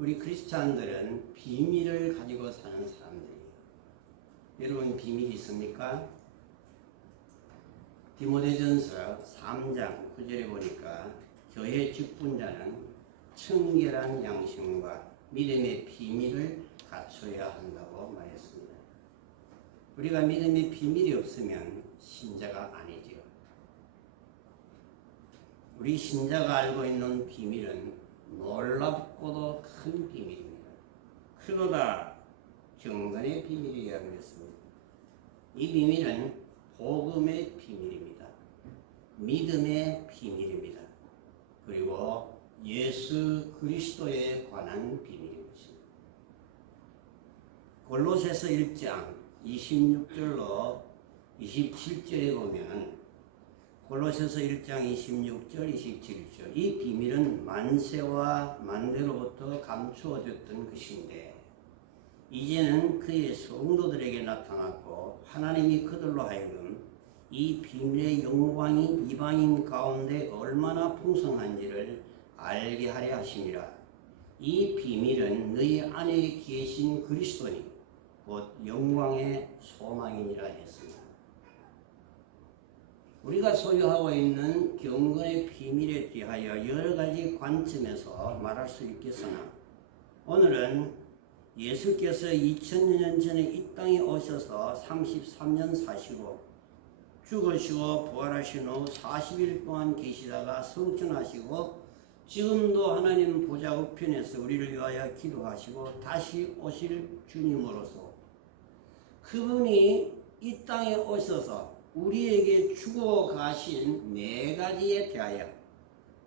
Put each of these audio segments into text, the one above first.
우리 크리스찬들은 비밀을 가지고 사는 사람들이에요. 여러분 비밀이 있습니까? 디모데전서 3장 9절에 보니까 교회 직분자는 청결한 양심과 믿음의 비밀을 갖춰야 한다고 말했습니다. 우리가 믿음의 비밀이 없으면 신자가 아니지요. 우리 신자가 알고 있는 비밀은 놀랍고도 큰 비밀입니다. 크도다 경건의 비밀이라 그랬습니다. 이 비밀은 복음의 비밀입니다. 믿음의 비밀입니다. 그리고 예수 그리스도에 관한 비밀인 것입니다. 골로새서 1장 26절로 27절에 보면 골로새서 1장 26절 27절 이 비밀은 만세와 만대로부터 감추어졌던 것인데 이제는 그의 성도들에게 나타났고 하나님이 그들로 하여금 이 비밀의 영광이 이방인 가운데 얼마나 풍성한지를 알게 하려 하심이라. 이 비밀은 너희 안에 계신 그리스도니 곧 영광의 소망이니라 했습니다. 우리가 소유하고 있는 경건의 비밀에 대하여 여러 가지 관점에서 말할 수 있겠으나 오늘은 예수께서 2000년 전에 이 땅에 오셔서 33년 사시고 죽으시고 부활하신 후 40일 동안 계시다가 성천하시고 지금도 하나님 보좌 우편에서 우리를 위하여 기도하시고 다시 오실 주님으로서 그분이 이 땅에 오셔서 우리에게 주고 가신 네 가지에 대하여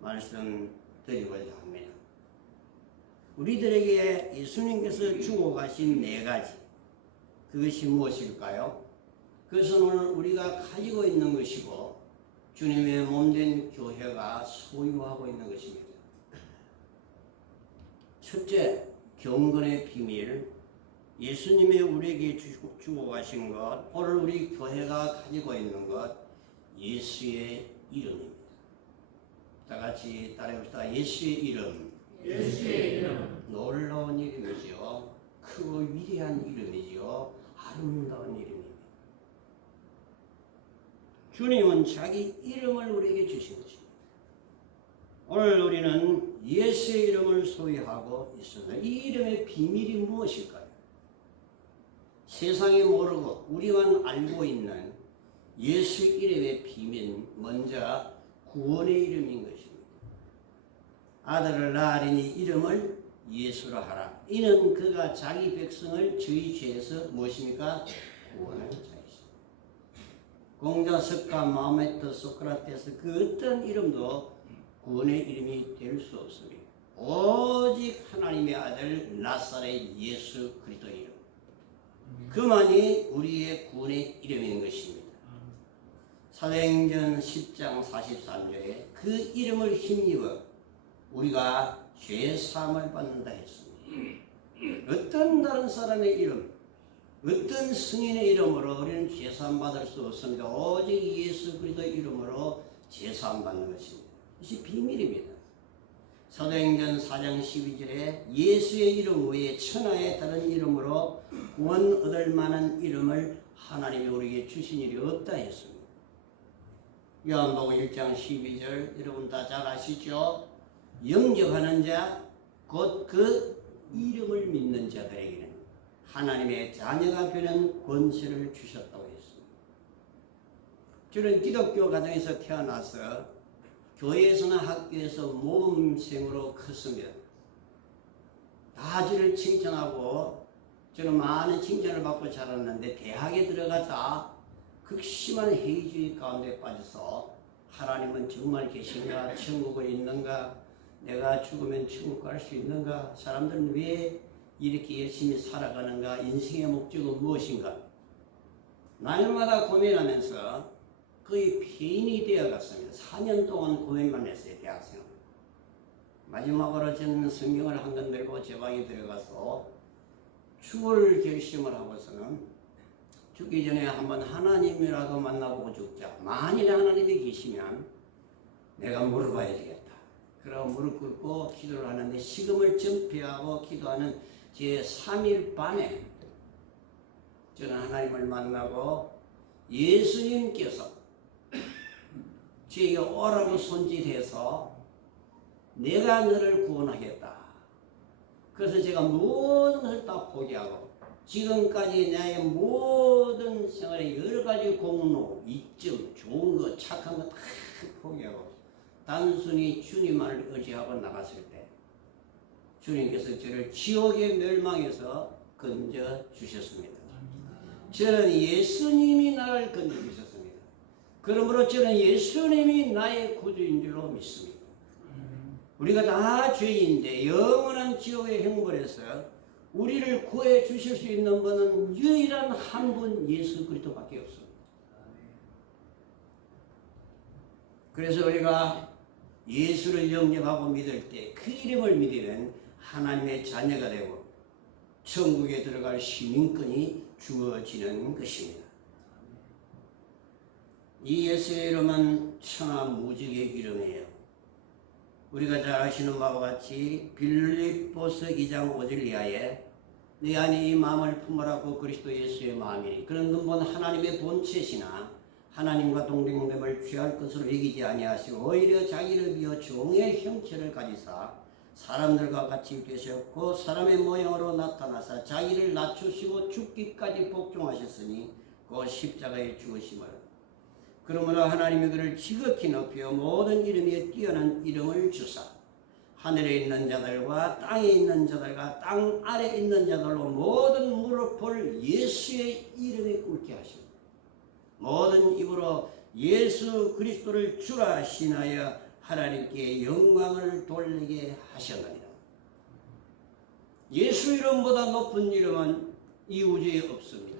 말씀드리고자 합니다. 우리들에게 예수님께서 주고 가신 네 가지, 그것이 무엇일까요? 그것은 오늘 우리가 가지고 있는 것이고 주님의 몸된 교회가 소유하고 있는 것입니다. 첫째, 경건의 비밀, 예수님이 우리에게 주고 가신 것, 오늘 우리 교회가 가지고 있는 것, 예수의 이름입니다. 다 같이 따라해봅시다. 예수의 이름. 예수의 이름. 놀라운 이름이지요. 크고 위대한 이름이지요. 아름다운 이름입니다. 주님은 자기 이름을 우리에게 주신 것입니다. 오늘 우리는 예수의 이름을 소유하고 있습니다. 이 이름의 비밀이 무엇일까요? 세상에 모르고 우리만 알고 있는 예수 이름의 비밀, 먼저 구원의 이름인 것입니다. 아들을 낳으리니 이름을 예수라 하라. 이는 그가 자기 백성을 저희 죄에서 무엇입니까? 구원하는 자이시다. 공자, 석가, 마호메트, 소크라테스 그 어떤 이름도 구원의 이름이 될 수 없습니다. 오직 하나님의 아들 나사렛 예수 그리스도 이름. 그만이 우리의 구원의 이름인 것입니다. 사도행전 10장 43절에 그 이름을 힘입어 우리가 죄 사함을 받는다 했습니다. 어떤 다른 사람의 이름, 어떤 승인의 이름으로 우리는 죄 사함 받을 수 없습니다. 오직 예수 그리스도의 이름으로 죄 사함 받는 것입니다. 이것이 비밀입니다. 사도행전 4장 12절에 예수의 이름 외에 천하의 다른 이름으로 구원 얻을 만한 이름을 하나님이 우리에게 주신 일이 없다 했습니다. 요한복음 1장 12절 여러분 다 잘 아시죠? 영접하는 자, 곧 그 이름을 믿는 자들에게는 하나님의 자녀가 되는 권세를 주셨다고 했습니다. 저는 기독교 가정에서 태어나서 교회에서나 학교에서 모범생으로 컸으며 다 저를 칭찬하고 저는 많은 칭찬을 받고 자랐는데 대학에 들어가자 극심한 회의주의 가운데 빠져서 하나님은 정말 계신가? 천국은 있는가? 내가 죽으면 천국 갈 수 있는가? 사람들은 왜 이렇게 열심히 살아가는가? 인생의 목적은 무엇인가? 날마다 고민하면서 거의 폐인이 되어갔습니다. 4년 동안 고민만 했어요. 대학생활. 마지막으로 저는 성경을 한 권 들고 제 방에 들어가서 죽을 결심을 하고서는 죽기 전에 한번 하나님이라도 만나보고 죽자. 만일 하나님이 계시면 내가 물어봐야 되겠다. 그러고 무릎 꿇고 기도를 하는데 식음을 전폐하고 기도하는 제 3일 밤에 저는 하나님을 만나고 예수님께서 저에게 오라고 손짓해서 내가 너를 구원하겠다. 그래서 제가 모든 것을 다 포기하고 지금까지 나의 모든 생활의 여러 가지 공로, 이점, 좋은 것, 착한 것 다 포기하고 단순히 주님만을 의지하고 나갔을 때 주님께서 저를 지옥의 멸망에서 건져 주셨습니다. 저는 예수님이 나를 건져 주셨습니다. 그러므로 저는 예수님이 나의 구주인 줄로 믿습니다. 우리가 다 죄인데 영원한 지옥의 형벌에서 우리를 구해 주실 수 있는 분은 유일한 한 분 예수 그리스도밖에 없습니다. 그래서 우리가 예수를 영접하고 믿을 때 그 이름을 믿으면 하나님의 자녀가 되고 천국에 들어갈 시민권이 주어지는 것입니다. 이 예수의 이름은 천하무적의 이름이에요. 우리가 잘 아시는 바와 같이 빌립보서 2장 5절 이하에 네 안에 이 마음을 품으라고 그리스도 예수의 마음이니 그런 근본 하나님의 본체시나 하나님과 동등됨을 취할 것으로 여기지 아니하시고 오히려 자기를 비어 종의 형체를 가지사 사람들과 같이 되셨고 사람의 모양으로 나타나사 자기를 낮추시고 죽기까지 복종하셨으니 그 십자가에 죽으심을 그러므로 하나님이 그를 지극히 높여 모든 이름에 뛰어난 이름을 주사 하늘에 있는 자들과 땅에 있는 자들과 땅 아래 있는 자들로 모든 무릎을 예수의 이름에 꿇게 하십니다. 모든 입으로 예수 그리스도를 주라 신하여 하나님께 영광을 돌리게 하셨느니라. 예수 이름보다 높은 이름은 이 우주에 없습니다.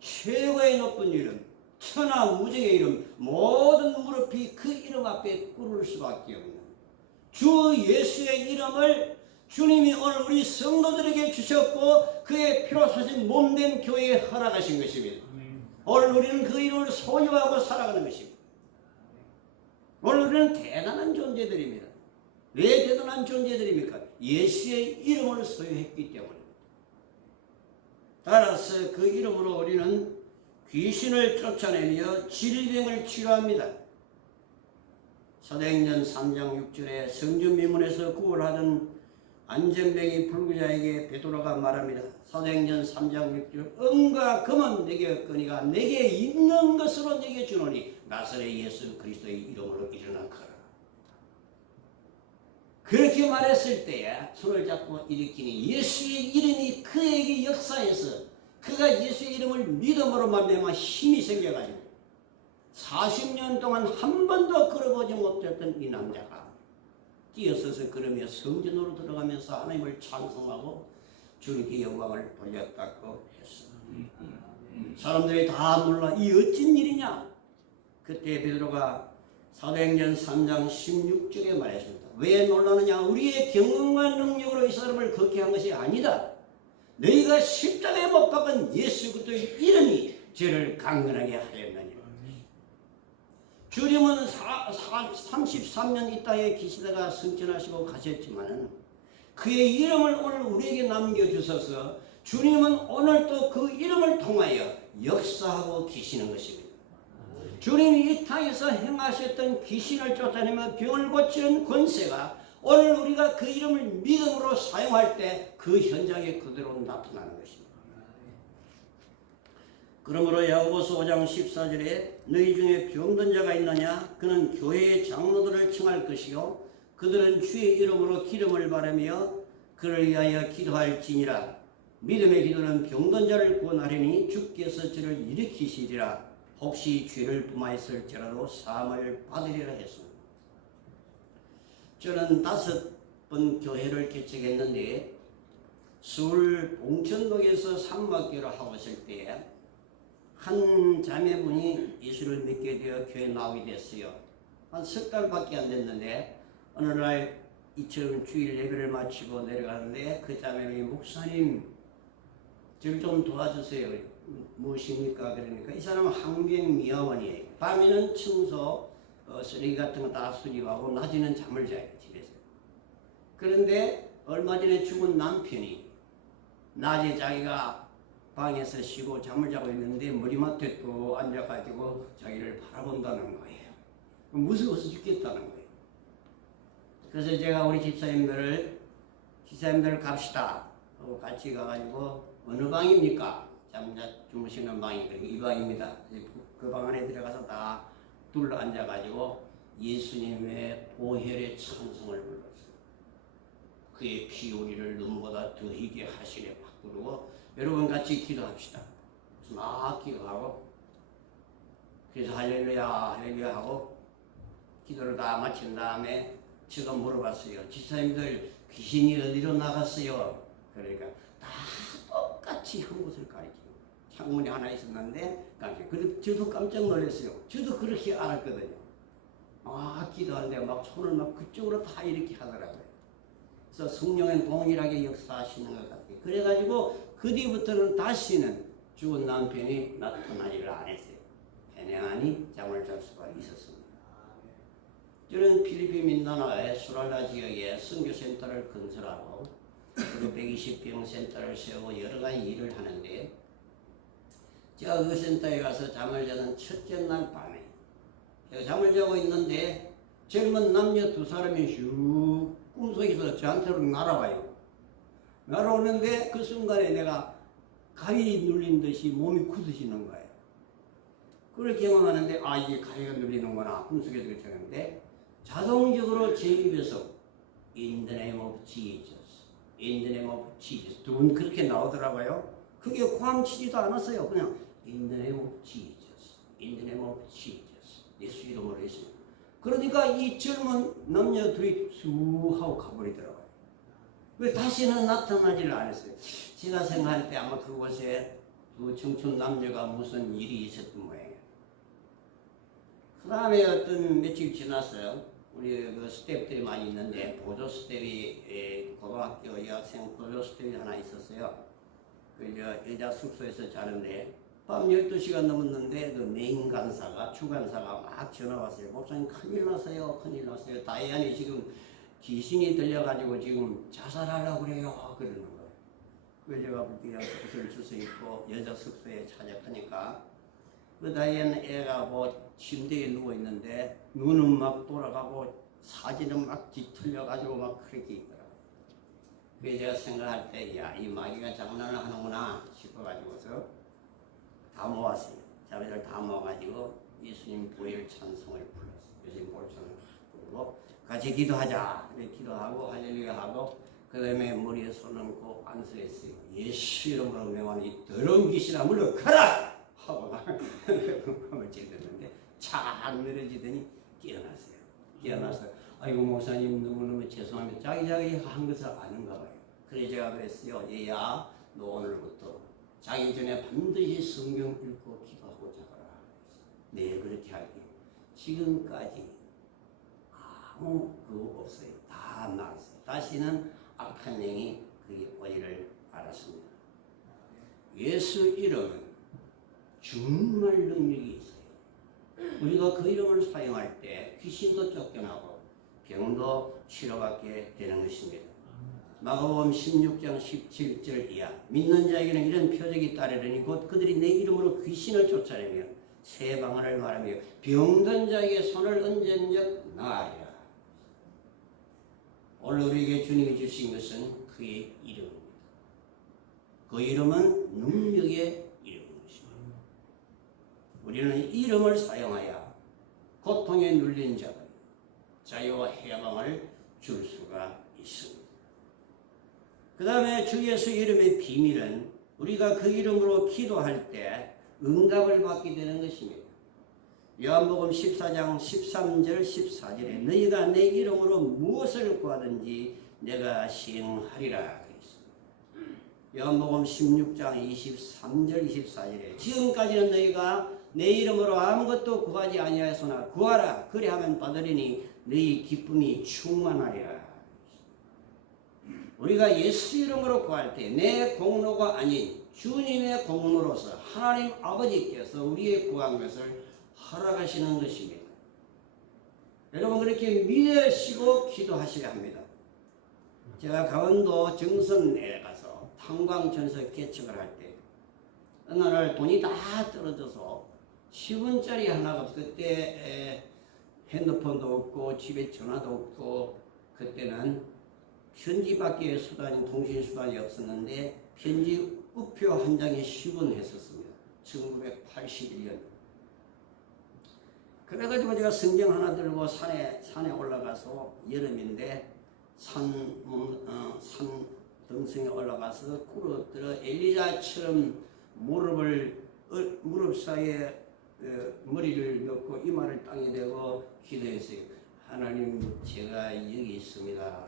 최고의 높은 이름, 천하무적의 이름, 모든 무릎이 그 이름 앞에 꿇을 수밖에 없는 주 예수의 이름을 주님이 오늘 우리 성도들에게 주셨고 그의 피로 사신 몸된 교회에 허락하신 것입니다. 오늘 우리는 그 이름을 소유하고 살아가는 것입니다. 오늘 우리는 대단한 존재들입니다. 왜 대단한 존재들입니까? 예수의 이름을 소유했기 때문입니다. 따라서 그 이름으로 우리는 귀신을 쫓아내며 질병을 치료합니다. 사도행전 3장 6절에 성전미문에서 구원하던 안전병이 불구자에게 베드로가 말합니다. 사도행전 3장 6절 은과 금은 내게 없거니가 내게 있는 것으로 내게 주노니 나사렛 예수 그리스도의 이름으로 일어나거라. 그렇게 말했을 때에 손을 잡고 일으키니 예수의 이름이 그에게 역사해서 그가 예수의 이름을 믿음으로 말미암아 힘이 생겨가지고 40년 동안 한 번도 걸어보지 못했던 이 남자가 뛰어서서 걸으며 성전으로 들어가면서 하나님을 찬송하고 주님께 영광을 돌려받고 했습니다. 사람들이 다 놀라 이 어찌 일이냐. 그때 베드로가 사도행전 3장 16절에 말했습니다. 왜 놀라느냐. 우리의 경험과 능력으로 이 사람을 걷게 한 것이 아니다. 너희가 십자가에 못 박은 예수 그리스도의 이름이 저를 강건하게 하였느니라. 주님은 33년 이 땅에 계시다가 승천하시고 가셨지만 그의 이름을 오늘 우리에게 남겨주셔서 주님은 오늘 또 그 이름을 통하여 역사하고 계시는 것입니다. 주님이 이 땅에서 행하셨던 귀신을 쫓아내며 병을 고치는 권세가 오늘 우리가 그 이름을 믿음으로 사용할 때 그 현장에 그대로 나타나는 것입니다. 그러므로 야고보서 5장 14절에 너희 중에 병든 자가 있느냐 그는 교회의 장로들을 청할 것이요 그들은 주의 이름으로 기름을 바르며 그를 위하여 기도할지니라. 믿음의 기도는 병든 자를 구원하려니 주께서 저를 일으키시리라. 혹시 죄를 범하였을지라도 사함을 받으리라 했습니다. 저는 5번 교회를 개척했는데 서울 봉천동에서 산막교를 하고 있을 때 한 자매분이 예수를 믿게 되어 교회에 나오게 됐어요. 한 석 달밖에 안 됐는데 어느 날 이처럼 주일 예배를 마치고 내려가는데 그 자매분이 목사님 저를 좀 도와주세요. 무엇입니까? 그러니까 이 사람은 항변 미화원이에요. 밤에는 청소, 쓰레기 같은 거 다 수집하고 낮에는 잠을 자요, 집에서. 그런데 얼마 전에 죽은 남편이 낮에 자기가 방에서 쉬고 잠을 자고 있는데 머리맡에 또 앉아가지고 자기를 바라본다는 거예요. 무서워서 죽겠다는 거예요. 그래서 제가 우리 집사님들 갑시다 하고 같이 가가지고 어느 방입니까? 주무시는 방이 이 방입니다. 그 방 안에 들어가서 다 둘러 앉아가지고 예수님의 보혈의 찬송을 불렀어요. 그의 피 우리를 눈보다 더히게 하시려 막 부르고 여러분 같이 기도합시다. 막 기도하고 그래서 할렐루야 할렐루야 하고 기도를 다 마친 다음에 제가 물어봤어요. 집사님들 귀신이 어디로 나갔어요? 그러니까 다 똑같이 한 곳을 가리키고 창문이 하나 있었는데 그래서 저도 깜짝 놀랐어요. 저도 그렇게 알았거든요. 기도하는데 막 손을 막 그쪽으로 다 이렇게 하더라고요. 그래서 성령은 동일하게 역사하시는 것 같아요. 그래가지고 그 뒤부터는 다시는 죽은 남편이 나타나지를 않았어요. 편안히 잠을 잘 수가 있었습니다. 저는 필리핀 민다나오의 수랄라 지역에 선교센터를 건설하고 120병 센터를 세우고 여러 가지 일을 하는데 제가 그 센터에 가서 잠을 자는 첫째 날 밤에 제가 잠을 자고 있는데 젊은 남녀 두 사람이 슉 꿈속에서 저한테로 날아와요. 날아오는데 그 순간에 내가 가위 눌린 듯이 몸이 굳어지는 거예요. 그걸 경험하는데 이게 가위가 눌리는구나 꿈속에서 그렇게 하는데 자동적으로 제 입에서 In the name of Jesus, In the name of Jesus 두 분 그렇게 나오더라고요. 그게 고함치지도 않았어요. 그냥 In the name of Jesus, In the name of Jesus 예수 이름으로 했습니다. 그러니까 이 젊은 남녀 둘이 쑥 하고 가버리더라고요. 왜 다시는 나타나지를 않았어요. 제가 생각할 때 아마 그곳에 두 청춘 남녀가 무슨 일이 있었던 모양이에요. 그 다음에 어떤 며칠 지났어요. 우리 그 스태프들이 많이 있는데 보조 스태프이 고등학교 여학생 보조 스태프이 하나 있었어요. 그 여자 숙소에서 자는데 밤 12시가 넘었는데 그 메인 간사가 주간사가 막 전화 왔어요. 목사님 큰일 났어요. 큰일 났어요. 다이안이 지금 귀신이 들려가지고 지금 자살하려고 그래요. 그러는 거예요. 그래서 제가 그때 옷을 주워 입고 여자 숙소에 찾아가니까 그 다이안 애가 뭐 침대에 누워 있는데 눈은 막 돌아가고 사진은 막 뒤틀려가지고 막 그렇게 있더라고요. 그래서 제가 생각할 때 이 마귀가 장난을 하는구나 싶어가지고서 다 모았어요. 자매들 다 모아가지고 예수님 보혈 찬송을 불렀어요. 예수님 보혈 찬송을 부르고 같이 기도하자. 그래 기도하고 할렐루야 하고 그 다음에 머리에 손 얹고 안수했어요. 예수 이름으로 명하는 이 더러운 귀신아 물러가라! 하고 음을 찔렀는데 착 늘어지더니 깨어났어요. 깨어나서 아이고 목사님 너무너무 죄송합니다. 자기 한 것을 아는가 봐요. 그래 제가 그랬어요. 얘야 너 오늘부터 자기 전에 반드시 성경 읽고 기도하고 자거라. 네 그렇게 할게요. 지금까지 아무 그거 없어요. 다 나았어요. 다시는 악한 영이 그의 원인을 알았습니다. 예수 이름은 정말 능력이 있어요. 우리가 그 이름을 사용할 때 귀신도 쫓겨나고 병도 치료받게 되는 것입니다. 마가복음 16장 17절 이하 믿는 자에게는 이런 표적이 따르리니 곧 그들이 내 이름으로 귀신을 쫓아내며 새 방언을 말하며 병든 자에게 손을 얹은즉 나으리라. 오늘 우리에게 주님이 주신 것은 그의 이름입니다. 그 이름은 능력의 이름인 것입니다. 우리는 이름을 사용하여 고통에 눌린 자들 자유와 해방을 줄 수가 있습니다. 그 다음에 주 예수 이름의 비밀은 우리가 그 이름으로 기도할 때 응답을 받게 되는 것입니다. 요한복음 14장 13절 14절에 너희가 내 이름으로 무엇을 구하든지 내가 시행하리라 그랬습니다. 요한복음 16장 23절 24절에 지금까지는 너희가 내 이름으로 아무것도 구하지 아니하였으나 구하라 그리하면 받으리니 너희 기쁨이 충만하리라. 우리가 예수 이름으로 구할 때 내 공로가 아닌 주님의 공로로서 하나님 아버지께서 우리의 구한 것을 허락하시는 것입니다. 여러분 그렇게 믿으시고 기도하셔야 합니다. 제가 강원도 정선에 가서 탄광전서 개척을 할 때 어느 날 돈이 다 떨어져서 10원짜리 하나가 없어. 그때 핸드폰도 없고 집에 전화도 없고 그때는 편지밖에 수단이 통신수단이 없었는데 편지 우표 한 장에 10원 했었습니다. 1981년. 그래가지고 제가 성경 하나 들고 산에 올라가서 여름인데 산 등성에 올라가서 꿇어들어 엘리야처럼 무릎 사이에 머리를 넣고 이마를 땅에 대고 기도했어요. 하나님, 제가 여기 있습니다.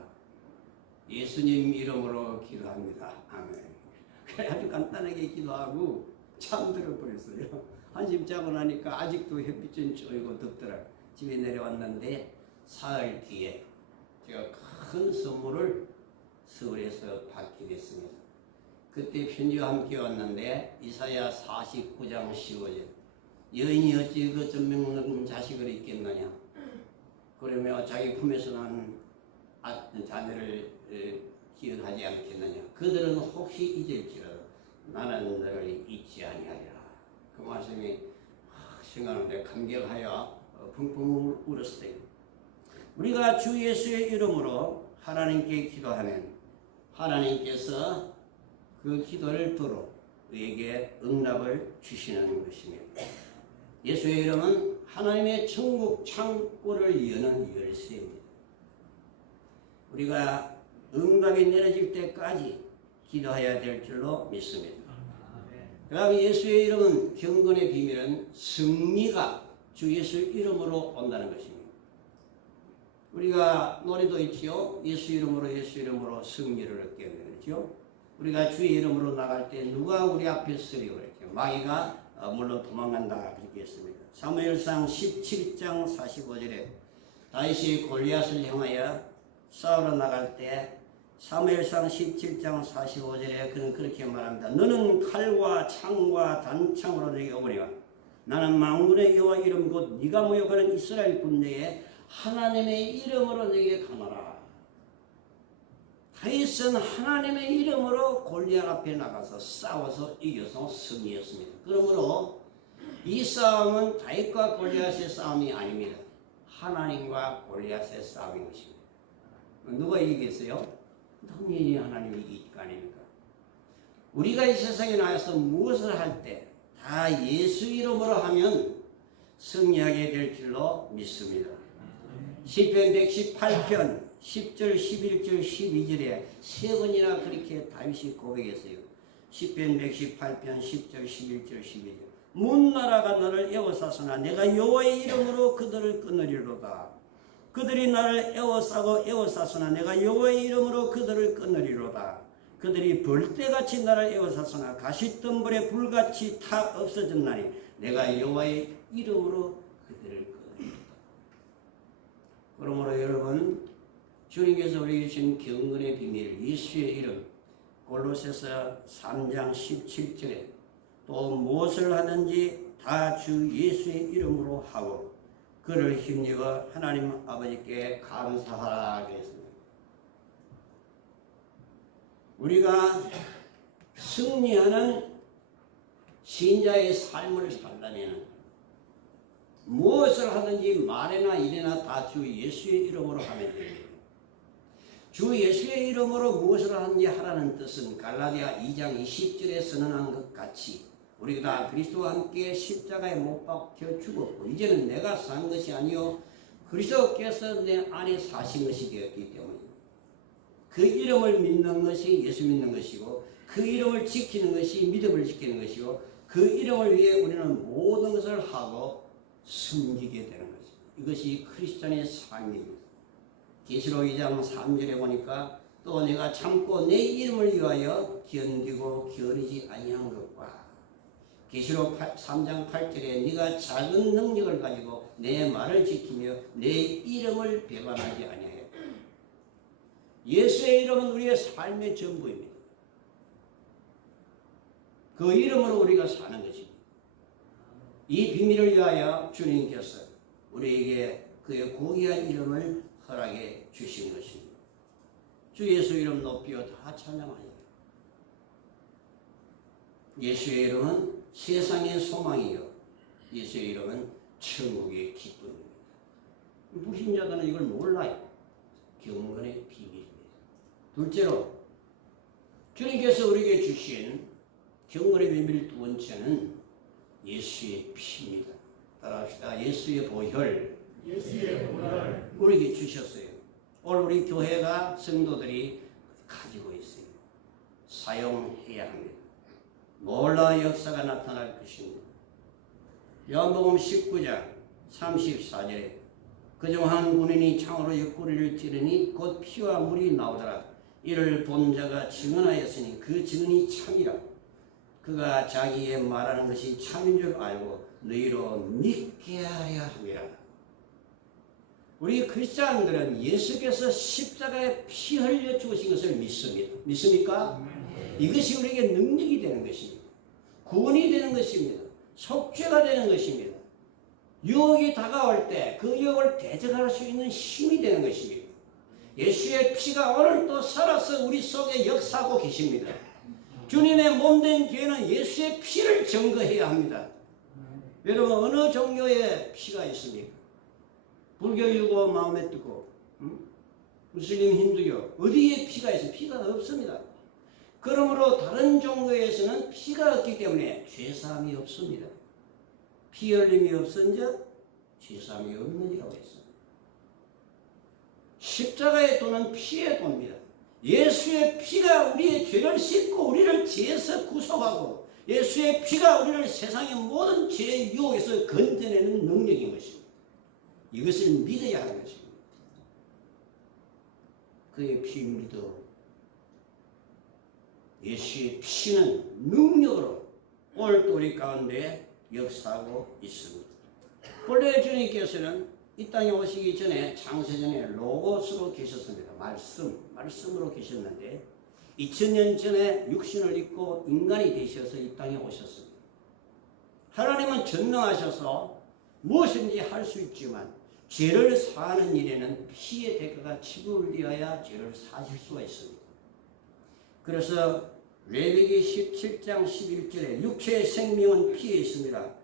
예수님 이름으로 기도합니다. 아멘. 그래 아주 간단하게 기도하고 잠들어 버렸어요. 한숨 자고 나니까 아직도 햇빛은 쪼이고 덥더라. 집에 내려왔는데 사흘 뒤에 제가 큰 선물을 서울에서 받게 됐습니다. 그때 편지와 함께 왔는데 이사야 49장 15절 여인이 어찌 그 전명는 자식을 잊겠느냐. 그러며 자기 품에서 난 자녀를 기억하지 않겠느냐. 그들은 혹시 잊을지라도 나는 너를 잊지 아니하리라. 그 말씀이 생각하는데 감격하여 펑펑 울었어요. 우리가 주 예수의 이름으로 하나님께 기도하면 하나님께서 그 기도를 들어 우리에게 응답을 주시는 것입니다. 예수의 이름은 하나님의 천국 창고를 여는 열쇠입니다. 우리가 응답이 내려질 때까지 기도해야 될 줄로 믿습니다. 그 다음에 예수의 이름은 경건의 비밀은 승리가 주 예수 이름으로 온다는 것입니다. 우리가 노래도 있지요. 예수 이름으로 승리를 얻게 되죠. 우리가 주의 이름으로 나갈 때 누가 우리 앞에 서리고 그랬죠. 마귀가 물론 도망간다 그렇게 했습니다. 사무엘상 17장 45절에 다윗이 골리앗을 향하여 싸우러 나갈 때 사무엘상 17장 45절에 그는 그렇게 말합니다. 너는 칼과 창과 단창으로 내게 오거니와 나는 만군의 여호와 이름 곧 네가 모욕하는 이스라엘 군대에 하나님의 이름으로 내게 가노라. 다윗은 하나님의 이름으로 골리앗 앞에 나가서 싸워서 이겨서 승리했습니다. 그러므로 이 싸움은 다윗과 골리앗의 싸움이 아닙니다. 하나님과 골리앗의 싸움인 것입니다. 누가 이기겠어요? 당연히 하나님이 이길 거 아닙니까? 우리가 이 세상에 나와서 무엇을 할 때 다 예수 이름으로 하면 승리하게 될 줄로 믿습니다. 시편 118편 10절, 11절, 12절에 세 번이나 그렇게 다윗이 고백했어요. 시편 118편 10절, 11절, 12절. 문 나라가 너를 에워싸서나 내가 여호와의 이름으로 그들을 끊으리로다. 그들이 나를 에워싸서나 내가 여호와의 이름으로 그들을 끊으리로다. 그들이 벌떼같이 나를 에워싸서나 가시덤불에 불같이 타 없어졌나니 내가 여호와의 이름으로 그들을 끊으리로다. 그러므로 여러분, 주님께서 우리에게 주신 경건의 비밀 예수의 이름 골로새서 3장 17절에 또 무엇을 하든지 다 주 예수의 이름으로 하고 그를 힘입어 하나님 아버지께 감사하라 그랬습니다. 우리가 승리하는 신자의 삶을 살려면 무엇을 하든지 말이나 일이나 다 주 예수의 이름으로 하면 됩니다. 주 예수의 이름으로 무엇을 하든지 하라는 뜻은 갈라디아 2장 20절에 선언한 것 같이 우리가 다 그리스도와 함께 십자가에 못 박혀 죽었고 이제는 내가 산 것이 아니요 그리스도께서 내 안에 사신 것이 되었기 때문입니다. 그 이름을 믿는 것이 예수 믿는 것이고 그 이름을 지키는 것이 믿음을 지키는 것이고 그 이름을 위해 우리는 모든 것을 하고 숨기게 되는 것입니다. 이것이 크리스천의 삶입니다. 계시록 2장 3절에 보니까 또 내가 참고 내 이름을 위하여 견디고 게으르지 아니한 것과 계시록 3장 8절에 네가 작은 능력을 가지고 내 말을 지키며 내 이름을 배반하지 아니하였다. 예수의 이름은 우리의 삶의 전부입니다. 그 이름으로 우리가 사는 것입니다. 이 비밀을 위하여 주님께서 우리에게 그 그의 고귀한 이름을 허락해 주신 것입니다. 주 예수 이름 높여 다 찬양하여. 예수의 이름은 세상의 소망이요 예수의 이름은 천국의 기쁨입니다. 불신자들은 이걸 몰라요. 경건의 비밀입니다. 둘째로 주님께서 우리에게 주신 경건의 비밀 두 번째는 예수의 피입니다. 따라합시다. 예수의 보혈. 예수의 보혈. 우리에게 주셨어요. 오늘 우리 교회가 성도들이 가지고 있어요. 사용해야 합니다. 놀라운 역사가 나타날 것입니다. 요한복음 19장 34절에 그중 한 군인이 창으로 옆구리를 찌르니 곧 피와 물이 나오더라. 이를 본 자가 증언하였으니 그 증언이 참이라. 그가 자기의 말하는 것이 참인 줄 알고 너희로 믿게 하려 함이라. 우리 크리스찬들은 예수께서 십자가에 피 흘려 죽으신 것을 믿습니다. 믿습니까? 이것이 우리에게 능력이 되는 것입니다. 구원이 되는 것입니다. 속죄가 되는 것입니다. 유혹이 다가올 때 그 유혹을 대적할 수 있는 힘이 되는 것입니다. 예수의 피가 오늘도 살아서 우리 속에 역사하고 계십니다. 주님의 몸된 교회는 예수의 피를 증거해야 합니다. 여러분 어느 종교에 피가 있습니까? 불교, 유고, 마음에 뜨고 무슬림, 힌두교 어디에 피가 있습니까? 피가 없습니다. 그러므로 다른 종교에서는 피가 없기 때문에 죄사함이 없습니다. 피 흘림이 없은즉 죄사함이 없느니라고 했습니다. 십자가의 도는 피의 도입니다. 예수의 피가 우리의 죄를 씻고 우리를 죄에서 구속하고 예수의 피가 우리를 세상의 모든 죄의 유혹에서 건져내는 능력인 것입니다. 이것을 믿어야 하는 것입니다. 그의 피 믿어. 예수의 피는 능력으로 오늘도 우리 가운데 역사하고 있습니다. 본래 주님께서는 이 땅에 오시기 전에 창세전에 로고스로 계셨습니다. 말씀으로 계셨는데 2000년 전에 육신을 입고 인간이 되셔서 이 땅에 오셨습니다. 하나님은 전능하셔서 무엇인지 할 수 있지만 죄를 사하는 일에는 피의 대가가 치부를 위하여 죄를 사실 수가 있습니다. 그래서 레위기 17장 11절에 육체의 생명은 피에 있습니다.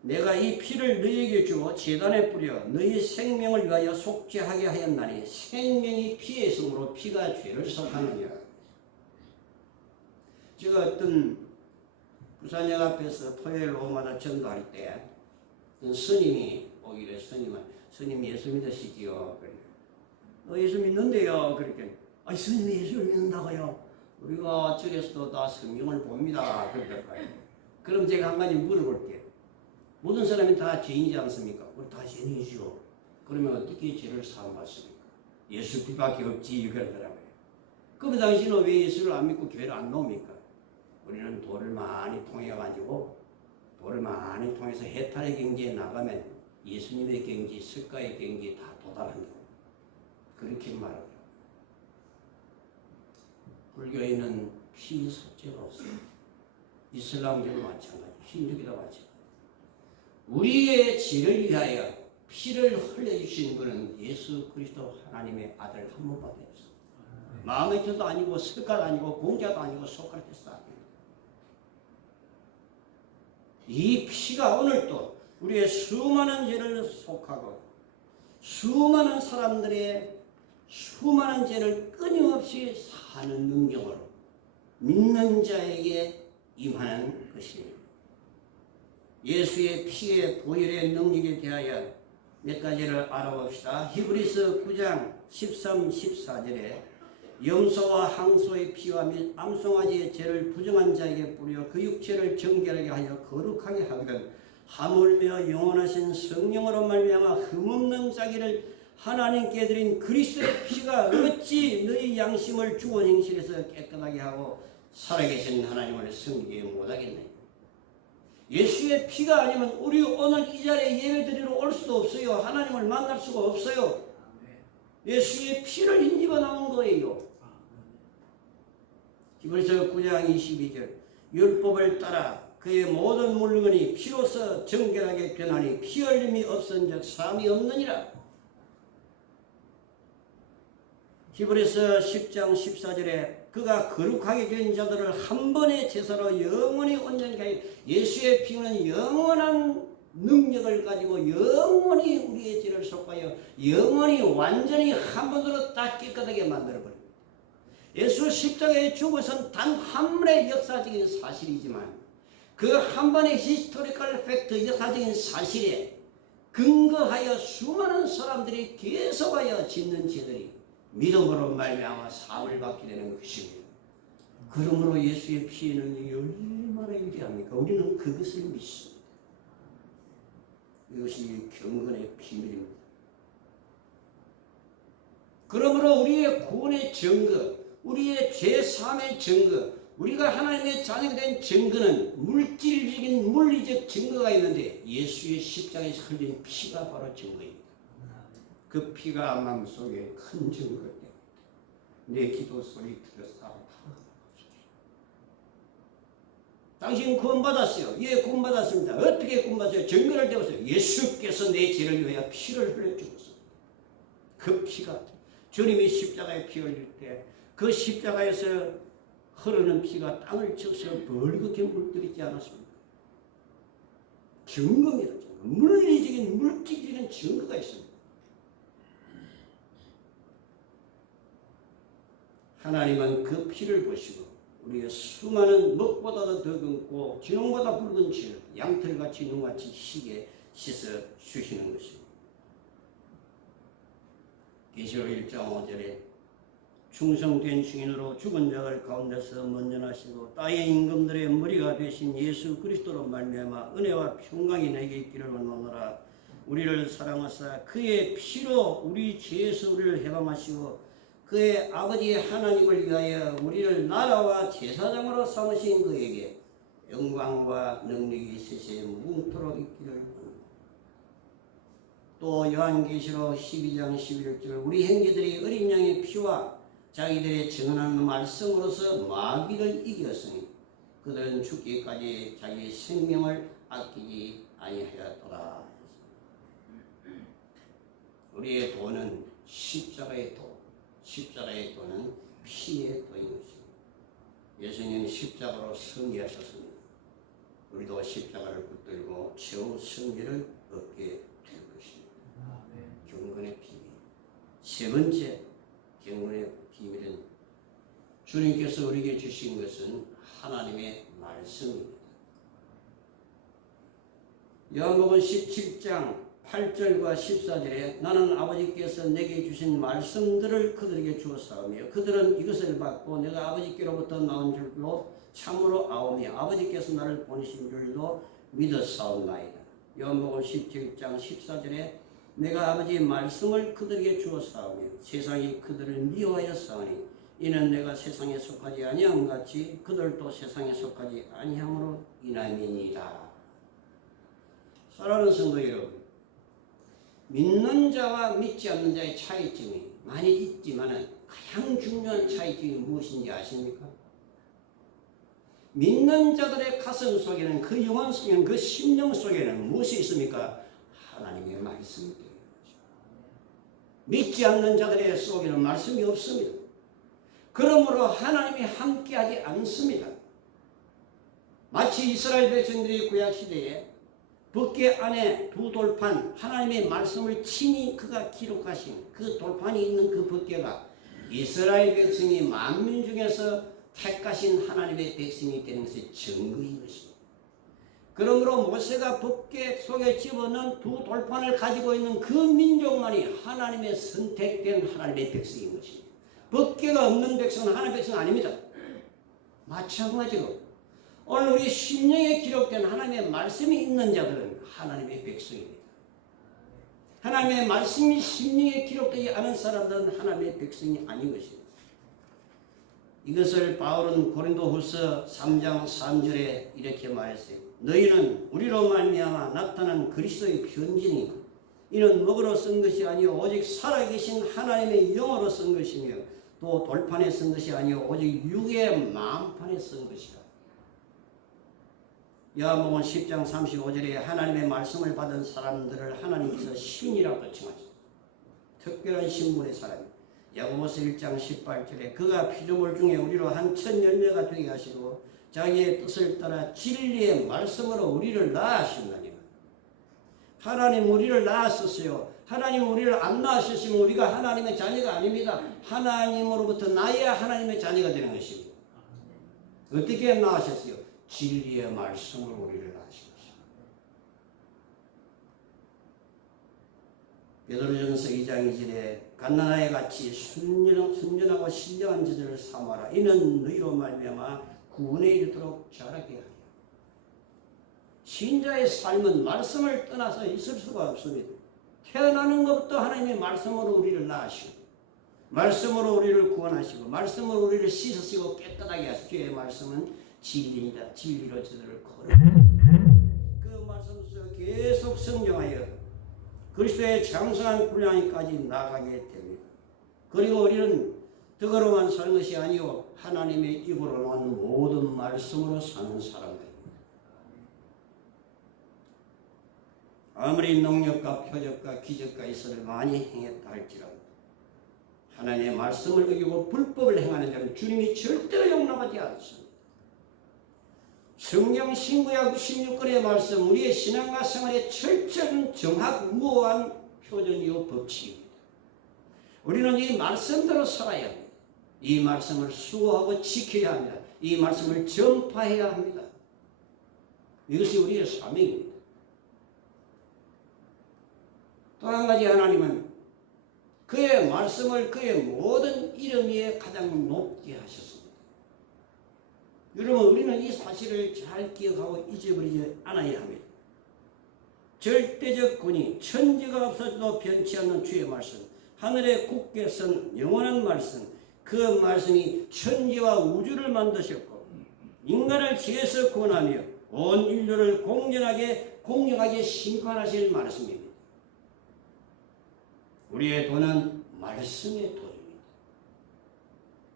내가 이 피를 너희에게 주어 제단에 뿌려 너희 생명을 위하여 속죄하게 하였나니 생명이 피에 있으므로 피가 죄를 속하느니라. 제가 어떤 부산역 앞에서 토요일 오후마다 전도할 때 스님이 오기를 스님 예수 믿으시지요? 예수 믿는데요. 그러니까 아니 스님이 예수를 믿는다고요? 우리가 저에서도 다 성경을 봅니다. 그럼 제가 한 가지 물어볼게요. 모든 사람이 다 죄인이지 않습니까? 우리 다 죄인이죠. 그러면 어떻게 죄를 사함 받습니까? 예수 피밖에 없지 그러더라고요. 그럼 당신은 왜 예수를 안 믿고 교회를 안 나옵니까? 우리는 도를 많이 통해가지고 도를 많이 통해서 해탈의 경지에 나가면 예수님의 경지, 석가의 경지에 다 도달한다고 그렇게 말하더라고요. 불교에는 피 속죄가 없어요. 이슬람교도 마찬가지, 힌두교도 마찬가지. 우리의 죄를 위하여 피를 흘려주신 분은 예수 그리스도 하나님의 아들 한 분밖에 없어요. 마음의 죄도 아니고 석가도 아니고 공자도 아니고 소크라테스도 아닙니다. 이 피가 오늘도 우리의 수많은 죄를 속하고 수많은 사람들의 수많은 죄를 끊임없이 사는 능력으로 믿는 자에게 임하는 것입니다. 예수의 피의 보혈의 능력에 대하여 몇 가지를 알아봅시다. 히브리서 9장 13, 14절에 염소와 항소의 피와 및 암송아지의 죄를 부정한 자에게 뿌려 그 육체를 정결하게 하여 거룩하게 하거든 하물며 영원하신 성령으로 말미암아 흠없는 자기를 하나님께 드린 그리스도의 피가 어찌 너희 양심을 주원 행실에서 깨끗하게 하고 살아계신 하나님을 섬기게 못하겠느냐. 예수의 피가 아니면 우리 오늘 이 자리에 예배드리러 올 수도 없어요. 하나님을 만날 수가 없어요. 예수의 피를 힘입어 나온 거예요. 히브리서 9장 22절 율법을 따라 그의 모든 물건이 피로서 정결하게 변하니 피 흘림이 없은즉 사함이 없느니라. 히브리서 10장 14절에 그가 거룩하게 된 자들을 한 번의 제사로 영원히 온전케 하여 예수의 피는 영원한 능력을 가지고 영원히 우리의 죄를 속하여 영원히 완전히 한 번으로 딱 깨끗하게 만들어버립니다. 예수 십자가의 죽음은 단 한 번의 역사적인 사실이지만 그 한 번의 히스토리컬 팩트 역사적인 사실에 근거하여 수많은 사람들이 계속하여 짓는 죄들이 믿음으로 말미암아 사함을 받게 되는 것입니다. 그러므로 예수의 피는 얼마나 위대합니까? 우리는 그것을 믿습니다. 이것이 경건의 비밀입니다. 그러므로 우리의 구원의 증거, 우리의 죄사함의 증거, 우리가 하나님의 자녀가 된 증거는 물질적인 물리적 증거가 있는데 예수의 십자가에서 흘린 피가 바로 증거입니다. 그 피가 마음속에 큰 증거가 됩니다. 내 기도 소리 들었사. 당신 구원받았어요. 예, 구원받았습니다. 어떻게 구원받았어요? 증거를 대었어요. 예수께서 내 죄를 위하여 피를 흘려 주셨습니다. 그 피가 주님이 십자가에 피 흘릴 때 그 십자가에서 흐르는 피가 땅을 쳐서 벌겋게 물들이지 않았습니까? 증거입니다. 증거. 물리적인 물질적인 증거가 있습니다. 하나님은 그 피를 보시고 우리의 수많은 먹보다도 더 검고 진홍보다 붉은 죄를 양털같이 눈같이 희게 씻어 주시는 것입니다. 계시록 1장 5절에 충성된 증인으로 죽은 자들 가운데서 먼저나시고 땅의 임금들의 머리가 되신 예수 그리스도로 말미암아 은혜와 평강이 내게 있기를 원하노라. 우리를 사랑하사 그의 피로 우리 죄에서 우리를 해방하시고 그의 아버지 하나님을 위하여 우리를 나라와 제사장으로 삼으신 그에게 영광과 능력이 세세에 무궁토록 있기를 원합니다. 또 요한계시록 12장 11절 우리 형제들이 어린 양의 피와 자기들의 증언하는 말씀으로서 마귀를 이겼으니 그들은 죽기까지 자기 생명을 아끼지 아니하였더라. 우리의 도는 십자가의 도, 십자가의 도는 피의 도인 것입니다. 예수님은 십자가로 승리하셨습니다. 우리도 십자가를 붙들고 최후 승리를 얻게 될 것입니다. 경건의 비밀. 세 번째 경건의 비밀은 주님께서 우리에게 주신 것은 하나님의 말씀입니다. 요한복음 17장 8절과 14절에 나는 아버지께서 내게 주신 말씀들을 그들에게 주었사오며 그들은 이것을 받고 내가 아버지께로부터 나온 줄로 참으로 아오며 아버지께서 나를 보내신 줄도 믿었사옵나이다. 요한복음 17장 14절에 내가 아버지의 말씀을 그들에게 주었사오며 세상이 그들을 미워하였사오니 이는 내가 세상에 속하지 아니함 같이 그들도 세상에 속하지 아니함으로 인함이니이다. 사랑하는 성도 여러분, 믿는 자와 믿지 않는 자의 차이점이 많이 있지만 가장 중요한 차이점이 무엇인지 아십니까? 믿는 자들의 가슴 속에는 그 영혼 속에는 그 심령 속에는 무엇이 있습니까? 하나님의 말씀이 있다. 믿지 않는 자들의 속에는 말씀이 없습니다. 그러므로 하나님이 함께하지 않습니다. 마치 이스라엘 백성들이 구약시대에 법궤 안에 두 돌판 하나님의 말씀을 친히 그가 기록하신 그 돌판이 있는 그 법궤가 이스라엘 백성이 만민 중에서 택하신 하나님의 백성이 되는 것의 증거인 것입니다. 그러므로 모세가 법궤 속에 집어넣은 두 돌판을 가지고 있는 그 민족만이 하나님의 선택된 하나님의 백성인 것입니다. 법궤가 없는 백성은 하나님의 백성은 아닙니다. 마찬가지로 오늘 우리 심령에 기록된 하나님의 말씀이 있는 자들은 하나님의 백성입니다. 하나님의 말씀이 심령에 기록되지 않은 사람들은 하나님의 백성이 아닌 것입니다. 이것을 바울은 고린도후서 3장 3절에 이렇게 말했어요. 너희는 우리로 말미암아 나타난 그리스도의 편지니 이는 먹으로 쓴 것이 아니요 오직 살아계신 하나님의 영으로 쓴 것이며 또 돌판에 쓴 것이 아니요 오직 육의 마음판에 쓴 것이라. 요한복음 10장 35절에 하나님의 말씀을 받은 사람들을 하나님께서 신이라고 칭하셨습니다. 특별한 신분의 사람. 야고보서 1장 18절에 그가 피조물 중에 우리로 한 첫 열매가 되게 하시고 자기의 뜻을 따라 진리의 말씀으로 우리를 낳으신다니까. 하나님 우리를 낳았었어요. 하나님 우리를 안 낳으셨으면 우리가 하나님의 자녀가 아닙니다. 하나님으로부터 나야 하나님의 자녀가 되는 것입니다. 어떻게 낳으셨어요? 진리의 말씀으로 우리를 낳으신 것입니다. 베드로전서 2장 2절에 갓난아이 같이 순전하고 신령한 자들을 삼아라. 이는 너희로 말미암아 구원에 이르도록 자라게 하리라. 신자의 삶은 말씀을 떠나서 있을 수가 없습니다. 태어나는 것부터 하나님의 말씀으로 우리를 낳으시고 말씀으로 우리를 구원하시고 말씀으로 우리를 씻으시고 깨끗하게 하시고 주의 말씀은 진리이다. 진리로 저들을 거룩하게 그 말씀 속에서 계속 성장하여 그리스도의 장성한 분량까지 나아가게 됩니다. 그리고 우리는 덕으로만 사는 것이 아니요 하나님의 입으로 나온 모든 말씀으로 사는 사람들입니다. 아무리 능력과 표적과 기적과 이설을 많이 행했다 할지라도 하나님의 말씀을 어기고 불법을 행하는 자는 주님이 절대로 용납하지 않습니다. 성경 신구약 16권의 말씀 우리의 신앙과 생활의 철저한 정확무오한 표준이요 법칙입니다. 우리는 이 말씀대로 살아야 합니다. 이 말씀을 수호하고 지켜야 합니다. 이 말씀을 전파해야 합니다. 이것이 우리의 사명입니다. 또 한 가지 하나님은 그의 말씀을 그의 모든 이름 위에 가장 높게 하셨습니다. 여러분 우리는 이 사실을 잘 기억하고 잊어버리지 않아야 합니다. 절대적 권위, 천지가 없어져도 변치 않는 주의 말씀, 하늘에 굳게 선 영원한 말씀, 그 말씀이 천지와 우주를 만드셨고 인간을 지혜서 구원하며 온 인류를 공정하게 심판하실 말씀입니다. 우리의 도는 말씀의 도입니다.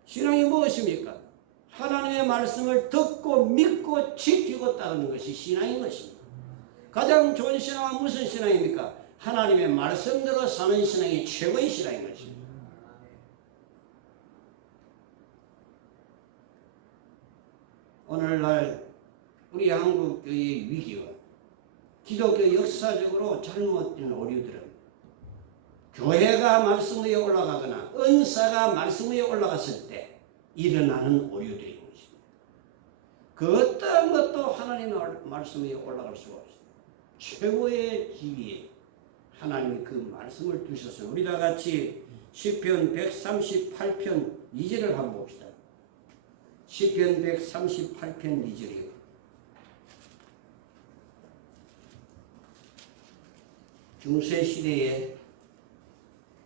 신앙이 무엇입니까? 하나님의 말씀을 듣고 믿고 지키고 따르는 것이 신앙인 것입니다. 가장 좋은 신앙은 무슨 신앙입니까? 하나님의 말씀대로 사는 신앙이 최고의 신앙인 것입니다. 오늘날 우리 한국교회의 위기와 기독교 역사적으로 잘못된 오류들은 교회가 말씀 위에 올라가거나 은사가 말씀 위에 올라갔을 때 일어나는 오류들인 것입니다. 그 어떠한 것도 하나님의 말씀 위에 올라갈 수가 없습니다. 최고의 지위에 하나님이 그 말씀을 두셔서 우리 다 같이 시편 138편 2절을 한번 봅시다. 시편 138편 2절이요. 중세 시대에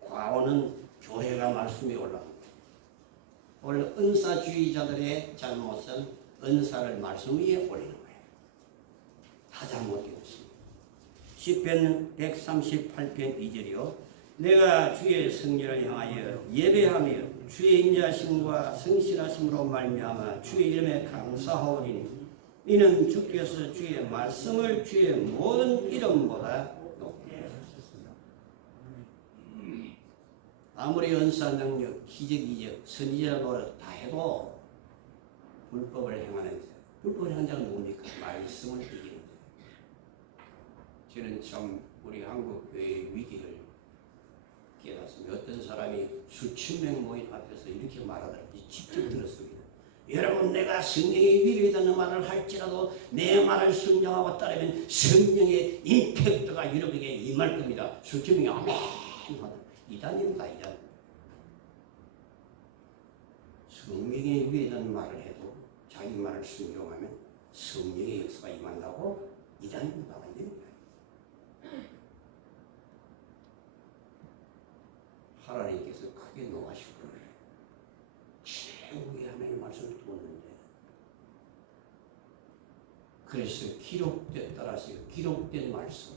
과오는 교회가 말씀이 올라갑니다. 원래 은사주의자들의 잘못은 은사를 말씀 위에 올리는 거예요. 다 잘못되었습니다. 시편 138편 2절이요. 내가 주의 성전을 향하여 예배하며 주의 인자심과 성실하심으로 말미암아 주의 이름에 감사하오리니 이는 주께서 주의 말씀을 주의 모든 이름보다 아무리 은사 능력, 기적, 이적, 선지자로 다 해도 불법을 행하는 자. 불법을 행하는 자가 누굽니까? 말씀을 이기는 자. 저는 참 우리 한국교회의 위기를 깨닫습니다. 어떤 사람이 수천 명 모인 앞에서 이렇게 말하더라고요. 직접 들었습니다. 여러분 내가 성령의 위배되는 말을 할지라도 내 말을 순종하고 따르면 성령의 임팩트가 여러분에게 임할 겁니다. 수천 명이 아멘 하더라고요. 이단입니다. 이단. 성령에 위배되는 말을 해도 자기 말을 순종하면 성령의 역사가 임한다고 이단입니다. 아닙니다. 하나님께서 크게 노하실 거예요. 최후의 하나님의 말씀을 두었는데 그래서 기록된 따라서 기록된 말씀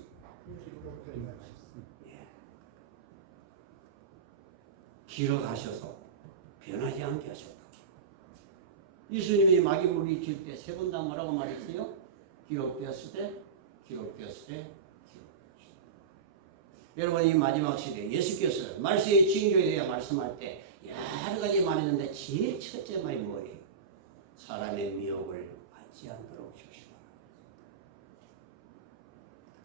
기록하셔서 변하지 않게 하셨다. 예수님이 마귀물이 질 때 세 번 다 뭐라고 말했어요? 기록되었을 때, 기록되었을 때, 기록되었을 때. 여러분 이 마지막 시대에 예수께서 말씀의 징조에 대해 말씀할 때 여러 가지 말이 있는데 제일 첫째 말이 뭐예요? 사람의 미혹을 받지 않도록 조심하라.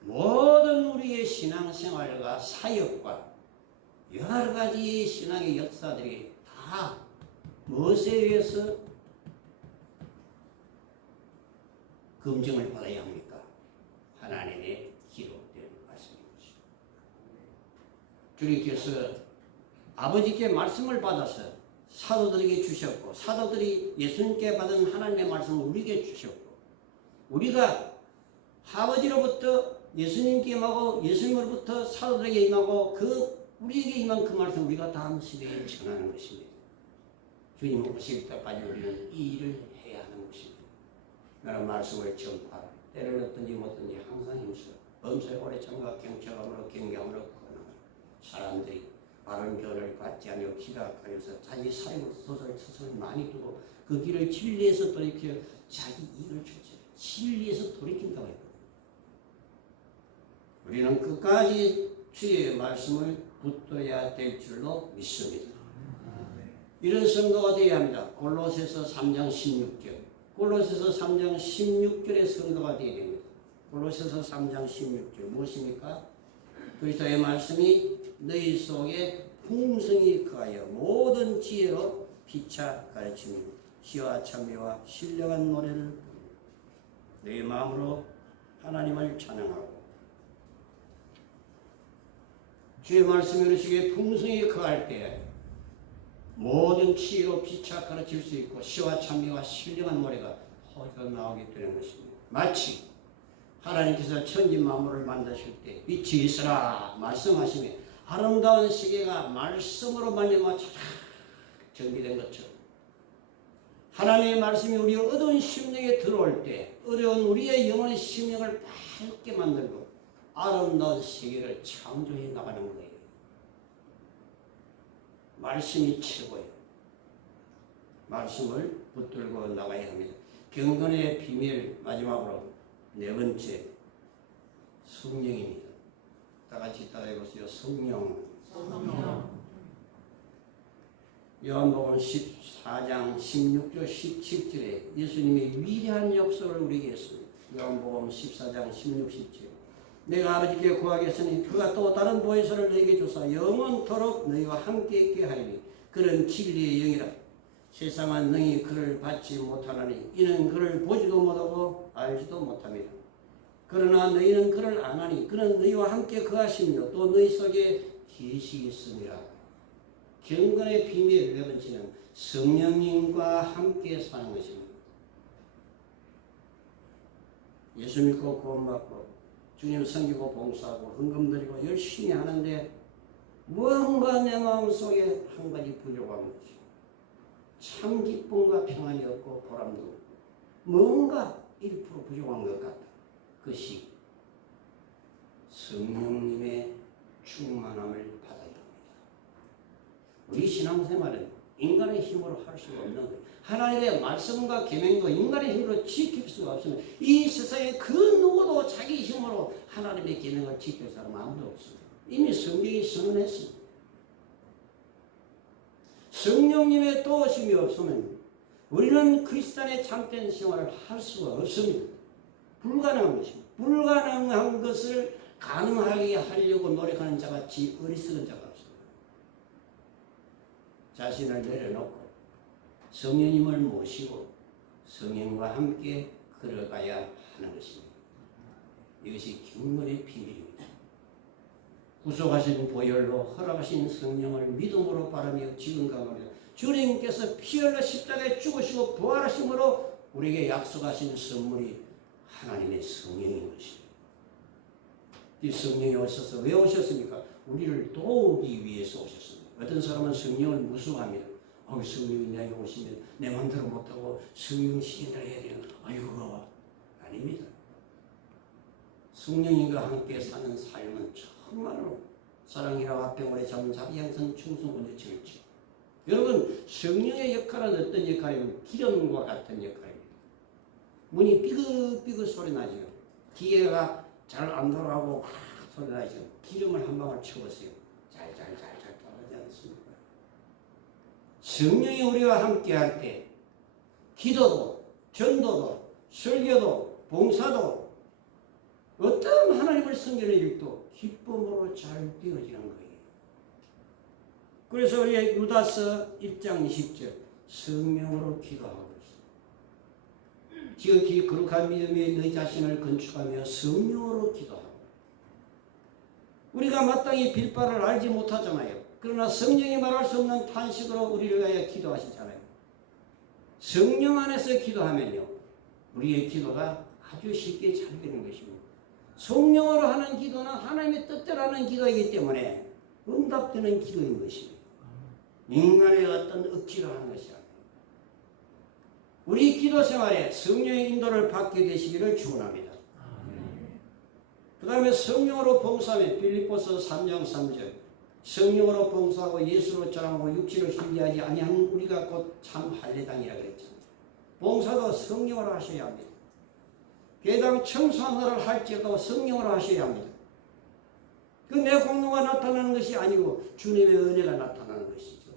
모든 우리의 신앙생활과 사역과 여러 가지 신앙의 역사들이 다 무엇에 의해서 검증을 받아야 합니까? 하나님의 기록된 말씀인 것입니다. 주님께서 아버지께 말씀을 받아서 사도들에게 주셨고 사도들이 예수님께 받은 하나님의 말씀을 우리에게 주셨고 우리가 아버지로부터 예수님께 임하고 예수님으로부터 사도들에게 임하고 우리에게 임한 그 말씀 우리가 다음 시대에 전하는 것입니다. 주님 오실 때까지 우리는 이 일을 해야 하는 것입니다. 나는 말씀을 전파하라. 때를 얻든지 못든지 항상 힘써 범사에 오래 참가 경청함으로 경경함으로 구원하라. 사람들이 바른 교훈을 갖지 않으려 기각하여서 자기 사익을 소설 많이 두고 그 길을 진리에서 돌이켜 자기 이익을 쫓아요. 진리에서 돌이킨다고 했거든요. 우리는 끝까지 주의 말씀을 붙들어야 될 줄로 믿습니다. 이런 성도가 되어야 합니다. 골로새서 3장 16절. 골로새서 3장 16절의 성도가 되어야 됩니다. 골로새서 3장 16절 무엇입니까? 그리스도의 말씀이 너희 속에 풍성히 거하여 모든 지혜로 피차 가르치며 시와 찬미와 신령한 노래를 너희 마음으로 하나님을 찬양하고 주의 말씀이 이르시기에 풍성히 거할 때 모든 지혜로 피차 가르칠 수 있고 시와 찬미와 신령한 노래가 허가 나오게 되는 것입니다. 마치 하나님께서 천지 만물을 만드실 때 빛이 있으라 말씀하시며 아름다운 시계가 말씀으로 말미암아 쫙 정비된 것처럼 하나님의 말씀이 우리 어두운 심령에 들어올 때 어려운 우리의 영혼의 심령을 밝게 만들고 아름다운 시계를 창조해 나가는 거예요. 말씀이 최고예요. 말씀을 붙들고 나가야 합니다. 경건의 비밀 마지막으로 네 번째 성령입니다. 다 같이 따라해보세요. 성령. 요한복음 14장 16절 17절에 예수님이 위대한 역사를 우리에게 했습니다. 요한복음 14장 16, 17 내가 아버지께 구하겠으니 그가 또 다른 보혜사를 너희에게 주사 영원토록 너희와 함께 있게 하리니 그는 진리의 영이라. 세상은 너희 그를 받지 못하나니 이는 그를 보지도 못하고 알지도 못합니다. 그러나 너희는 그를 아나니 그는 너희와 함께 거하시며 또 너희 속에 계시겠습니다. 경건의 비밀 네 번째는 성령님과 함께 사는 것입니다. 예수 믿고 구원받고 주님 섬기고 봉사하고 헌금 드리고 열심히 하는데 무언가 내 마음속에 한 가지 부족한 것이 참 기쁨과 평안이 없고 보람도 없고 뭔가 1% 부족한 것 같다. 그것이 성령님의 충만함을 받아야 합니다. 우리 신앙생활은 인간의 힘으로 할 수가 없는 거예요. 하나님의 말씀과 계명도 인간의 힘으로 지킬 수가 없으면 이 세상에 그 누구도 자기 힘으로 하나님의 계명을 지킬 사람 아무도 없습니다. 이미 성경이 선언했습니다. 성령님의 도우심이 없으면 우리는 그리스도의 참된 생활을 할 수가 없습니다. 불가능한 것입니다. 불가능한 것을 가능하게 하려고 노력하는 자같이 어리석은 자가 없습니다. 자신을 내려놓고 성령님을 모시고 성령과 함께 걸어가야 하는 것입니다. 이것이 경건의 비밀입니다. 구속하신 보혈로 허락하신 성령을 믿음으로 바라며 지금과 말이야 주님께서 피 흘려 십자가에 죽으시고 부활하심으로 우리에게 약속하신 선물이 하나님의 성령인 것입니다. 이 성령이 오셔서 왜 오셨습니까? 우리를 도우기 위해서 오셨습니다. 어떤 사람은 성령을 무서워합니다. 성령이 내게 오시면 내 마음대로 못하고 성령 시킨다고 해야 되는 아이고 아닙니다. 성령님과 함께 사는 삶은 정말로 사랑이라 화평오래 잠 자비 양선 충성 온유 절제. 여러분 성령의 역할은 어떤 역할이면 기름과 같은 역할입니다. 문이 삐그삐그 소리 나죠. 기계가 잘 안 돌아가고 소리 나죠. 기름을 한 방울 쳐보세요. 잘잘잘잘 떠나지 않습니까? 성령이 우리와 함께할 때 기도도, 전도도, 설교도, 봉사도, 어떤 하나님을 섬기는 일도 기쁨으로 잘 되어지는 거예요. 그래서 우리 유다서 1장 20절 성령으로 기도하고 있어요. 지극히 거룩한 믿음에 너희 자신을 건축하며 성령으로 기도하고. 우리가 마땅히 빌바를 알지 못하잖아요. 그러나 성령이 말할 수 없는 탄식으로 우리를 위하여 기도하시잖아요. 성령 안에서 기도하면요, 우리의 기도가 아주 쉽게 잘 되는 것입니다. 성령으로 하는 기도는 하나님의 뜻대로 하는 기도이기 때문에 응답되는 기도인 것입니다. 인간의 어떤 억지로 하는 것이 아니에요. 우리 기도 생활에 성령의 인도를 받게 되시기를 축원합니다. 그 다음에 성령으로 봉사하면 빌립보서 3장 3절 성령으로 봉사하고 예수로 전하고 육체로 신뢰하지 아니한 우리가 곧 참 할례당이라 그랬잖아요. 봉사도 성령으로 하셔야 합니다. 개당 청소하느라 할지라도 성령으로 하셔야 합니다. 그 내 공로가 나타나는 것이 아니고 주님의 은혜가 나타나는 것이죠.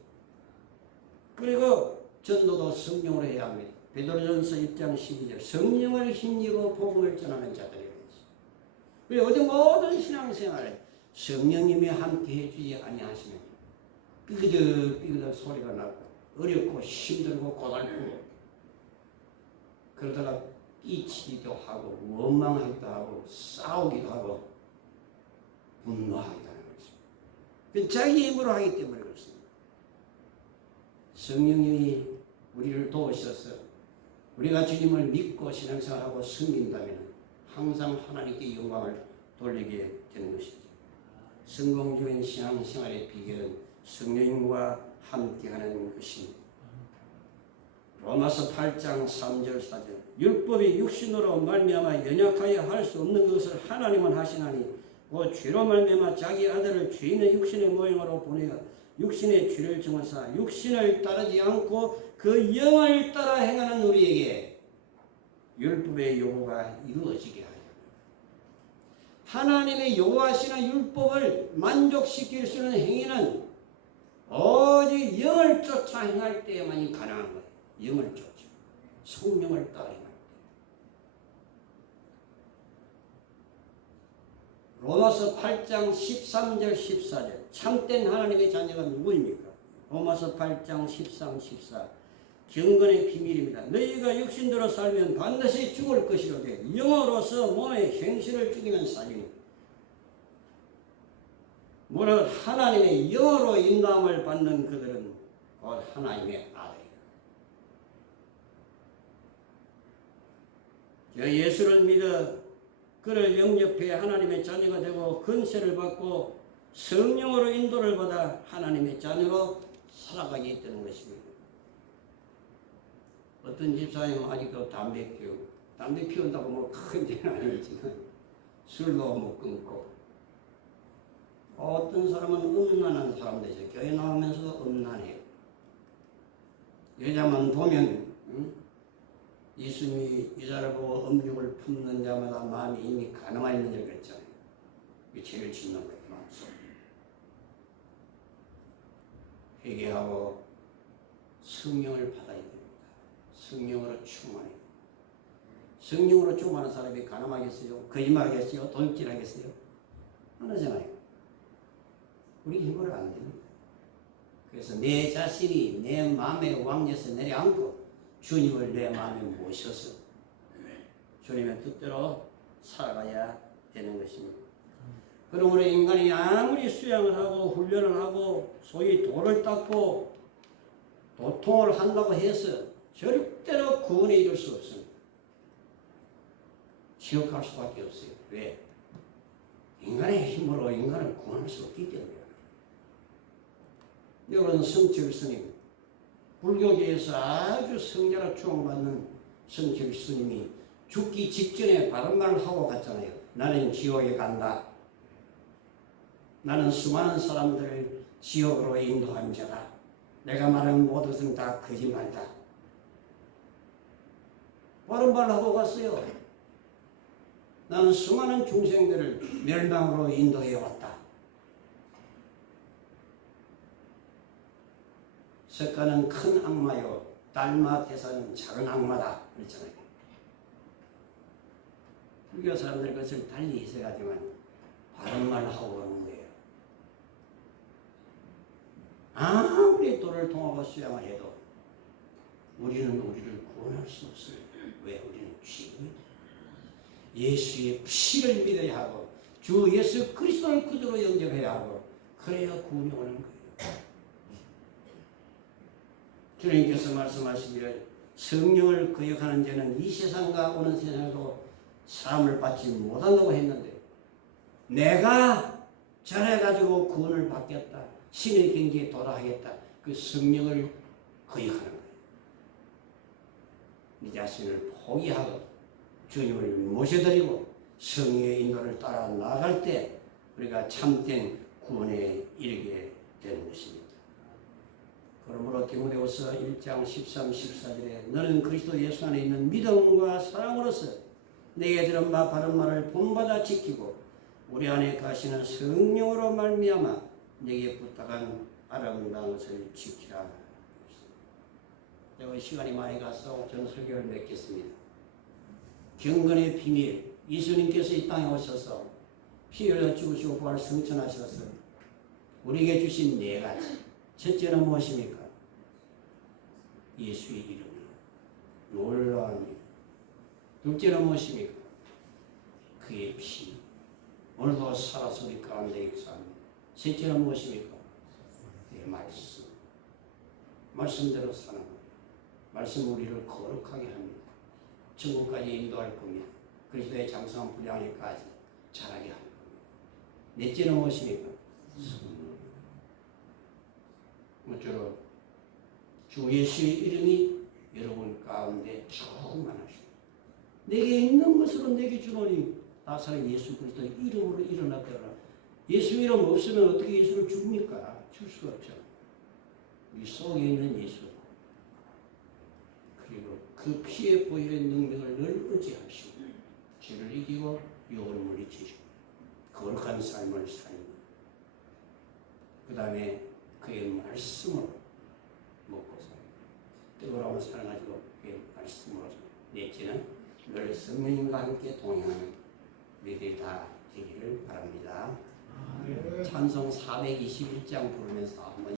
그리고 전도도 성령으로 해야 합니다. 베드로전서 1장 12절 성령을 힘입어 복음을 전하는 자들이라 했어요. 그리고 어디 모든 신앙생활에 성령님이 함께 해주지 아니하시면 삐그덕 소리가 나고 어렵고 힘들고 고달프고 그러다가 삐치기도 하고 원망하기도 하고 싸우기도 하고 분노하기도 하는 것입니다. 자기 힘으로 하기 때문에 그렇습니다. 성령님이 우리를 도우셔서 우리가 주님을 믿고 신앙생활하고 섬긴다면 항상 하나님께 영광을 돌리게 되는 것이죠. 성공적인 신앙생활의 비결은 성령님과 함께하는 것입니다. 로마서 8장 3절 4절 율법이 육신으로 말미암아 연약하여 할 수 없는 것을 하나님은 하시나니 그 죄로 말미암아 자기 아들을 죄인의 육신의 모형으로 보내어 육신의 죄를 정하사 육신을 따르지 않고 그 영을 따라 행하는 우리에게 율법의 요구가 이루어지게 하여 하나님의 요구하시는 율법을 만족시킬 수 있는 행위는 오직 영을 쫓아 행할 때에만이 가능한 거예요. 영을 쫓아 성령을 따라 행할 때. 로마서 8장 13절 14절 참된 하나님의 자녀가 누구입니까? 로마서 8장 13, 14 경건의 비밀입니다. 너희가 육신대로 살면 반드시 죽을 것이로되 영으로서 몸의 행실을 죽이는 살이니 무릇 하나님의 영으로 인도함을 받는 그들은 곧 하나님의 아들이다. 예수를 믿어 그를 영접해 하나님의 자녀가 되고 권세를 받고 성령으로 인도를 받아 하나님의 자녀로 살아가게 되는 것입니다. 어떤 집사님은 아직도 담배 피운다고 뭐 큰 죄는 아니지만 술도 못 끊고 어떤 사람은 음란한 사람들이죠. 교회 나오면서 음란해요. 여자만 보면 예수님이 여자를 보고 음욕을 품는 자마다 마음이 이미 가늠하 있는 줄 그랬잖아요. 이 죄를 짓는 거예요. 마음속. 회개하고 성령을 받아야 됩니다. 성령으로 충만해요. 성령으로 충만한 사람이 가늠하겠어요? 거짓말하겠어요? 도둑질하겠어요? 안 하잖아요. 우리 힘으로 안 됩니다. 그래서 내 자신이 내 마음의 왕에서 내려앉고 주님을 내 마음에 모셔서 주님의 뜻대로 살아가야 되는 것입니다. 그러므로 인간이 아무리 수양을 하고 훈련을 하고 소위 돌을 닦고 도통을 한다고 해서 절대로 구원에 이를 수 없습니다. 지옥 갈 수밖에 없어요. 왜? 인간의 힘으로 인간을 구원할 수 없기 때문이에요. 여러분 성철 스님, 불교계에서 아주 성자로 추앙받는 성철 스님이 죽기 직전에 바른 말을 하고 갔잖아요. 나는 지옥에 간다. 나는 수많은 사람들을 지옥으로 인도한 자다. 내가 말하는 모든 것은 다 거짓말이다. 바른 말을 하고 갔어요. 나는 수많은 중생들을 멸망으로 인도해 왔다. 석가는 큰 악마요, 달마 대사는 작은 악마다 그랬잖아요. 불교 사람들 그것을 달리 해석하지만 바른 말을 하고 가는 거예요. 아무리 도를 통하고 수양을 해도 우리는 우리를 구원할 수 없어요. 왜? 우리는 죄인이다. 예수의 피를 믿어야 하고 주 예수 그리스도를 구주로 영접해야 하고 그래야 구원이 오는 거예요. 주님께서 말씀하시기를 성령을 거역하는 자는 이 세상과 오는 세상에도 사람을 받지 못한다고 했는데 내가 저래가지고 구원을 받겠다. 신의 경지에 도달하겠다. 그 성령을 거역하는 거예요. 네 자신을 포기하고 주님을 모셔드리고 성령의 인도를 따라 나아갈 때 우리가 참된 구원에 이르게 되는 것입니다. 그러므로 디모데후서 1장 13, 14절에 너는 그리스도 예수 안에 있는 믿음과 사랑으로서 내게 들은 바 바른 말을 본받아 지키고 우리 안에 가시는 성령으로 말미암아 내게 부탁한 아름다운 것을 지키라. 내가 시간이 많이 가서 저는 설교를 맺겠습니다. 경건의 비밀, 예수님께서 이 땅에 오셔서 피 흘려 죽으시고 부활 승천하셔서 우리에게 주신 네 가지. 첫째는 무엇입니까? 예수의 이름이요. 놀라움이요. 둘째는 무엇입니까? 그의 피. 오늘도 살아서 우리 가운데 역사합니다. 셋째는 무엇입니까? 그의 말씀. 말씀대로 사는 거예요. 말씀 우리를 거룩하게 합니다. 천국까지 인도할 겁니다. 그리스도의 장성한 분량에까지 자라게 할 겁니다. 넷째는 무엇입니까? 모쪼록 주 예수의 이름이 여러분 가운데 충만하시고 내게 있는 것으로 내게 주노니 나사렛 예수 그리스도의 이름으로 일어났더라. 예수 이름 없으면 어떻게 예수를 줍니까? 줄 수가 없죠. 이 속에 있는 예수 그리고 그 피에 보이는 능력을 늘 의지하시고 죄를 이기고 유혹을 물리치시고 거룩한 삶을 살고 그 다음에 그의 말씀으로 먹고 살고 뜨거운 사랑 가지고 그의 말씀으로 살고 넷째는 늘 성령님과 함께 동행하는 우리들이 다 되기를 바랍니다. 찬송 421장 부르면서 한번